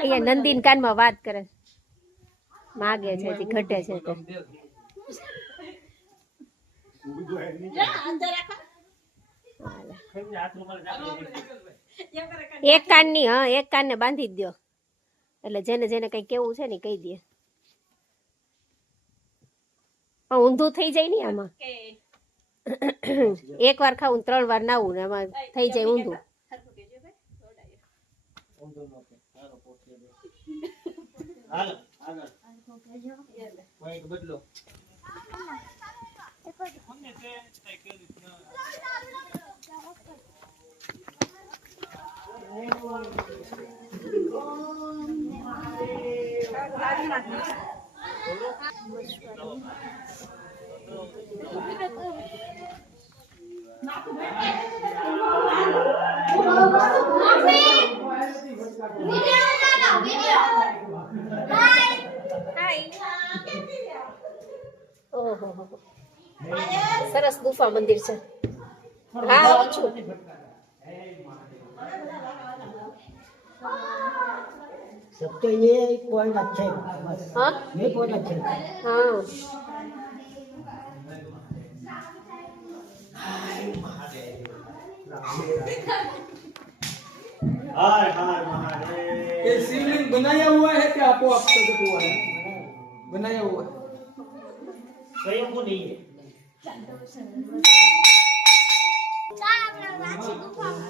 અહીંયા નંદીન કાનમાં વાત કરે, માગે છે, હજી ઘટે છે તો એક કાન ની, હા એક કાન ને બાંધી જ દો, એટલે જેને જેને કઈ કેવું છે ને કહી દે. ઊંધું થઈ જાય ને આમાં, એક વાર ખાવું 3 વાર નાવું ને આમાં થઈ જાય ઊંધું. ઓહો, સરસ ગુફા મંદિર છે. હા આવું છું. सब तो ये पॉइंट अच्छे हैं, हाँ ये पॉइंट अच्छे हैं. हाँ हाय हाय महादेव। ये शिवलिंग बनाया हुआ है क्या? आपको आप प्रकट हुआ है? बनाया हुआ है, स्वयं को नहीं है। ચાલ આપણે રાંચી ગુફામાં